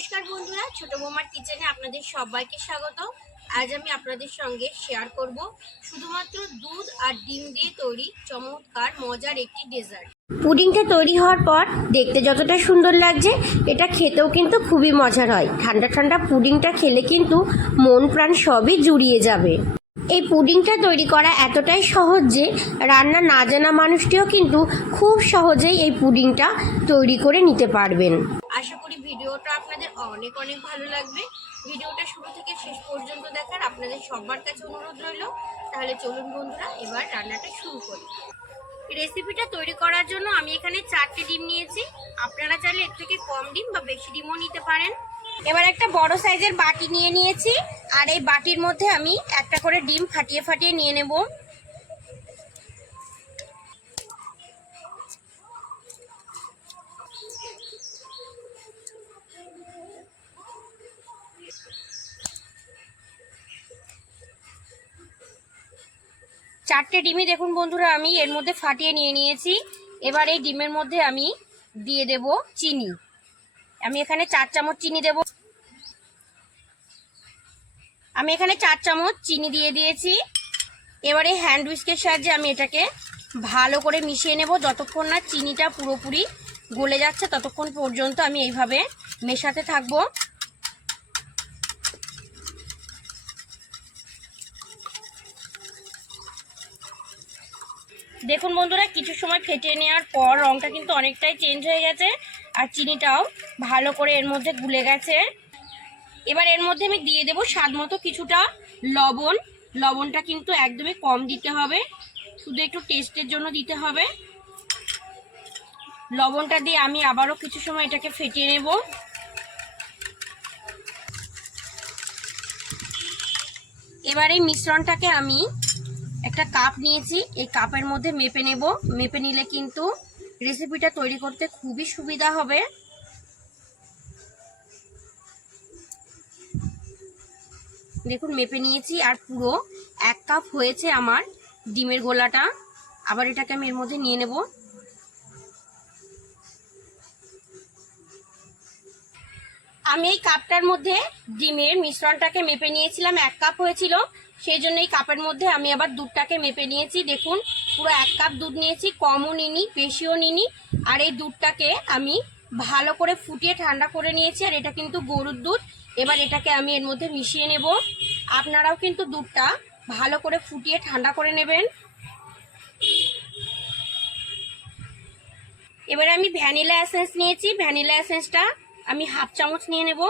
নমস্কার বন্ধুরা, ছোট বৌমার কিচেনে আপনাদের সবাইকে স্বাগত। আজ আমি আপনাদের সঙ্গে শেয়ার করব শুধুমাত্র দুধ আর ডিম দিয়ে তৈরি চমৎকার মজার একটি ডেজার্ট। পুডিংটা তৈরি হওয়ার পর দেখতে যতটা সুন্দর লাগছে, এটা খেতেও কিন্তু খুবই মজার হয়। ঠান্ডা ঠান্ডা পুডিংটা খেলে কিন্তু মন প্রাণ সবই জুড়িয়ে যাবে। এই পুডিংটা তৈরি করা এতটাই সহজ যে রান্না না জানা মানুষটিও কিন্তু খুব সহজেই এই পুডিংটা তৈরি করে নিতে পারবেন। আশা করি ভিডিওটা আপনাদের অনেক অনেক ভালো লাগবে। ভিডিওটা শুরু থেকে শেষ পর্যন্ত দেখার আপনাদের সবার কাছে অনুরোধ রইল। তাহলে চলুন বন্ধুরা, এবার রান্নাটা শুরু করি। রেসিপিটা তৈরি করার জন্য আমি এখানে 4টে ডিম নিয়েছি। আপনারা চাইলে এর থেকে কম ডিম বা বেশি ডিমও নিতে পারেন। এবার একটা বড় সাইজের বাটি নিয়ে নিয়েছি, আর এই বাটির মধ্যে আমি একটা করে ডিম ফাটিয়ে ফাটিয়ে নিয়ে নেব। চারটে ডিমই দেখুন বন্ধুরা আমি এর মধ্যে ফাটিয়ে নিয়ে নিয়েছি। এবার এই ডিমের মধ্যে আমি দিয়ে দেব চিনি। আমি এখানে 4 চামচ চিনি দেব। আমি এখানে 4 চামচ চিনি দিয়ে দিয়েছি। এবারে হ্যান্ড হুইস্কের সাহায্যে আমি এটাকে ভালো করে মিশিয়ে নেব। যতক্ষণ না চিনিটা পুরোপুরি গলে যাচ্ছে ততক্ষণ পর্যন্ত আমি এইভাবে মেশাতে থাকবো। দেখুন বন্ধুরা, কিছু সময় ফেটিয়ে নেওয়ার পর রঙটা কিন্তু অনেকটাই চেঞ্জ হয়ে গেছে, আর চিনিটাও ভালো করে এর মধ্যে গুলে গেছে। এবার এর মধ্যে আমি দিয়ে দেব স্বাদ মতো কিছুটা লবণ। লবণটা কিন্তু একদমই কম দিতে হবে, শুধু একটু টেস্টের জন্য দিতে হবে। লবণটা দিয়ে আমি আবারও কিছু সময় এটাকে ফেটিয়ে নেব। এবার এই মিশ্রণটাকে আমি একটা কাপ নিয়েছি, এই কাপের মধ্যে মেপে নেব। মেপে নিলে কিন্তু রেসিপিটা তৈরি করতে খুবই সুবিধা হবে। দেখুন মেপে নিয়েছি, আর পুরো 1 কাপ হয়েছে আমার ডিমের গোলাটা। আবার এটাকে আমি এর মধ্যে নিয়ে নেব। আমি এই কাপটার মধ্যে ডিমের মিশ্রণটাকে মেপে নিয়েছিলাম, 1 কাপ হয়েছিল, সেই জন্য এই কাপের মধ্যে আমি আবার দুধটাকে মেপে নিয়েছি। দেখুন পুরো 1 কাপ দুধ নিয়েছি, কমও নিইনি বেশিও নিইনি। আর এই দুধটাকে আমি ভালো করে ফুটিয়ে ঠান্ডা করে নিয়েছি, আর এটা কিন্তু গরুর দুধ। এবার এটাকে আমি এর মধ্যে মিশিয়ে নেব। আপনারাও কিন্তু দুধটা ভালো করে ফুটিয়ে ঠান্ডা করে নেবেন। এবারে আমি ভ্যানিলা এসেন্স নিয়েছি, ভ্যানিলা এসেন্সটা আমি 1/2 চামচ নিয়ে নেব।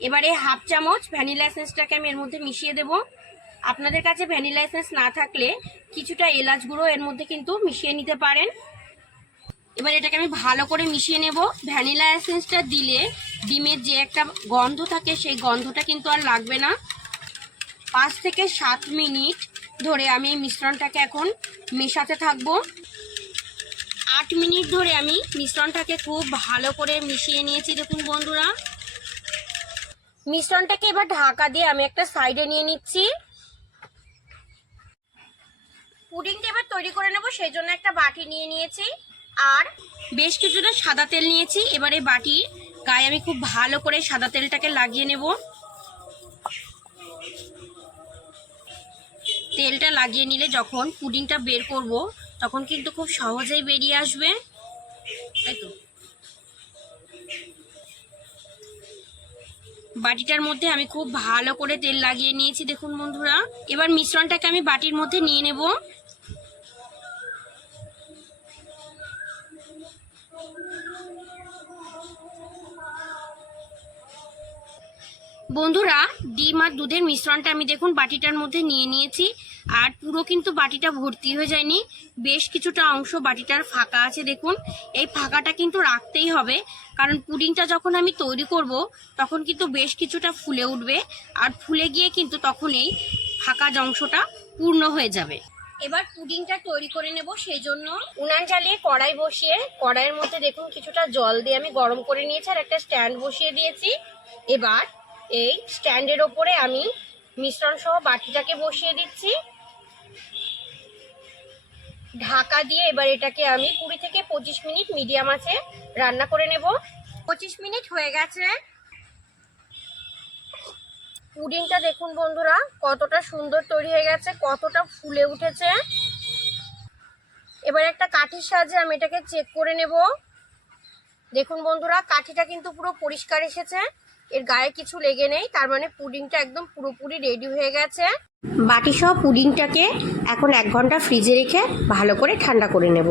এবারে 1/2 চামচ ভ্যানিলা এসেন্সটাকে আমি এর মধ্যে মিশিয়ে দেব। আপনাদের কাছে ভ্যানিলা এসেন্স না থাকলে কিছুটা এলাচ গুঁড়ো এর মধ্যে কিন্তু মিশিয়ে নিতে পারেন। এবার এটাকে আমি ভালো করে মিশিয়ে নেব। ভ্যানিলা এসেন্সটা দিলে ডিমের যে একটা গন্ধ থাকে সেই গন্ধটা কিন্তু আর লাগবে না। 5 থেকে 7 মিনিট ধরে আমি এই মিশ্রণটাকে এখন মেশাতে থাকবো। 8 মিনিট ধরে আমি মিশ্রণটাকে খুব ভালো করে মিশিয়ে নিয়েছি। দেখুন বন্ধুরা, মিশ্রণটাকে এবার ঢাকা দিয়ে আমি একটা সাইডে নিয়ে নিচ্ছি। পুডিংটা এবার তৈরি করে নেব, সেই জন্য একটা বাটি নিয়ে নিয়েছি, আর বেশ কিছুটা সাদা তেল নিয়েছি। এবার এই বাটির গায়ে আমি খুব ভালো করে সাদা তেলটাকে লাগিয়ে নেব। তেলটা লাগিয়ে নিলে যখন পুডিংটা বের করব তখন কিন্তু খুব সহজেই বেরিয়ে আসবে। তাই তো, বাটিটার মধ্যে আমি খুব ভালো করে তেল লাগিয়ে নিয়েছি। দেখুন বন্ধুরা, এবার মিশ্রণটাকে আমি বাটির মধ্যে নিয়ে নেব। বন্ধুরা, ডিম আর দুধের মিশ্রণটা আমি দেখুন বাটিটার মধ্যে নিয়ে নিয়েছি, আর পুরো কিন্তু বাটিটা ভর্তি হয়ে যায়নি, বেশ কিছুটা অংশ বাটিটার ফাঁকা আছে। দেখুন এই ফাঁকাটা কিন্তু রাখতেই হবে, কারণ পুডিংটা যখন আমি তৈরি করব তখন কিন্তু বেশ কিছুটা ফুলে উঠবে, আর ফুলে গিয়ে কিন্তু তখন এই ফাঁকা অংশটা পূর্ণ হয়ে যাবে। এবার পুডিংটা তৈরি করে নেব, সেই জন্য উনান জ্বালিয়ে কড়াই বসিয়ে কড়াইয়ের মধ্যে দেখুন কিছুটা জল দিয়ে আমি গরম করে নিয়েছি, আর একটা স্ট্যান্ড বসিয়ে দিয়েছি। এবার এই স্ট্যান্ডের ওপরে আমি মিশ্রণ সহ বাটিটাকে বসিয়ে দিচ্ছি। ঢাকা দিয়ে এবার এটাকে আমি 20 থেকে 25 মিনিট মিডিয়াম আঁচে রান্না করে নেব। 25 মিনিট হয়ে গেছে। পুডিংটা দেখুন বন্ধুরা কতটা সুন্দর তৈরি হয়ে গেছে, কতটা ফুলে উঠেছে। এবার একটা কাঠির সাহায্যে আমি এটাকে চেক করে নেব। দেখুন বন্ধুরা কাঠিটা কিন্তু পুরো পরিষ্কার এসেছে, এর গায়ে কিছু লেগে নেই, তার মানে পুডিংটা একদম পুরোপুরি রেডি হয়ে গেছে। বাটি সহ পুডিংটাকে এখন 1 ঘন্টা ফ্রিজে রেখে ভালো করে ঠান্ডা করে নেব।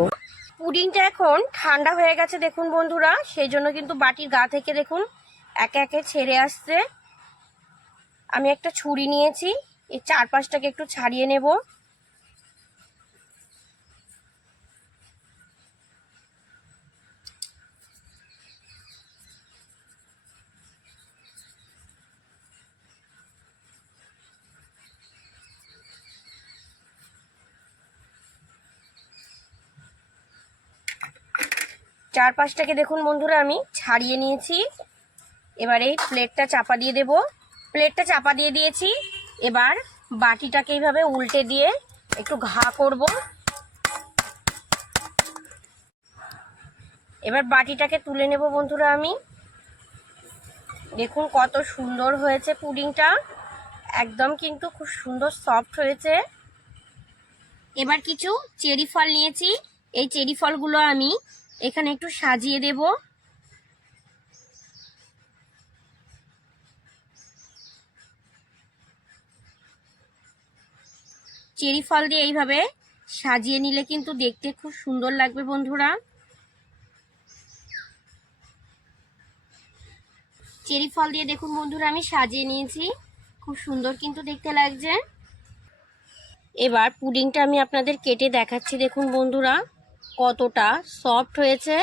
পুডিংটা এখন ঠান্ডা হয়ে গেছে দেখুন বন্ধুরা, সেই জন্য কিন্তু বাটির গা থেকে দেখুন একে একে ছেড়ে আসছে। আমি একটা ছুরি নিয়েছি, এই চারপাশটাকে একটু ছাড়িয়ে নেব। চারপাশটাকে দেখুন বন্ধুরা আমি ছাড়িয়ে নিয়েছি। এবার এই প্লেটটা চাপা দিয়ে দেব। প্লেটটা চাপা দিয়ে দিয়েছি। এবার বাটিটাকে এইভাবে উল্টে দিয়ে একটু ঘা করব। এবার বাটিটাকে তুলে নেব বন্ধুরা আমি। দেখুন কত সুন্দর হয়েছে পুডিংটা, একদম কিন্তু খুব সুন্দর সফট হয়েছে। এবার কিছু চেরি ফল নিয়েছি, এই চেরি ফলগুলো আমি এখানে একটু সাজিয়ে দেব। চেরি ফল দিয়ে এইভাবে সাজিয়ে নিলে কিন্তু দেখতে খুব সুন্দর লাগবে বন্ধুরা। চেরি ফল দিয়ে দেখুন বন্ধুরা আমি সাজিয়ে নিয়েছি, খুব সুন্দর কিন্তু দেখতে লাগছে। এবার পুডিংটা আমি আপনাদের কেটে দেখাচ্ছি, দেখুন বন্ধুরা কতটা সফট হয়েছে।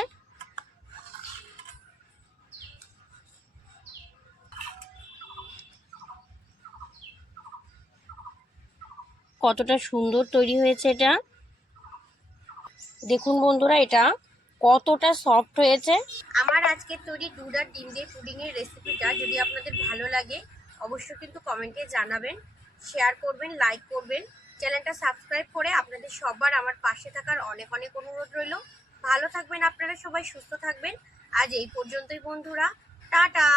কতটা সুন্দর তৈরি হয়েছে এটা, দেখুন বন্ধুরা এটা কতটা সফট হয়েছে। আমার আজকে তৈরি দুধ আর ডিম দিয়ে পুডিং এর রেসিপিটা যদি আপনাদের ভালো লাগে অবশ্যই কিন্তু কমেন্টে জানাবেন, শেয়ার করবেন, লাইক করবেন, চ্যানেলটা সাবস্ক্রাইব করে আপনাদের সবার আমার পাশে থাকার অনেক অনেক অনুরোধ রইল। ভালো থাকবেন আপনারা সবাই, সুস্থ থাকবেন। আজ এই পর্যন্তই বন্ধুরা, টাটা।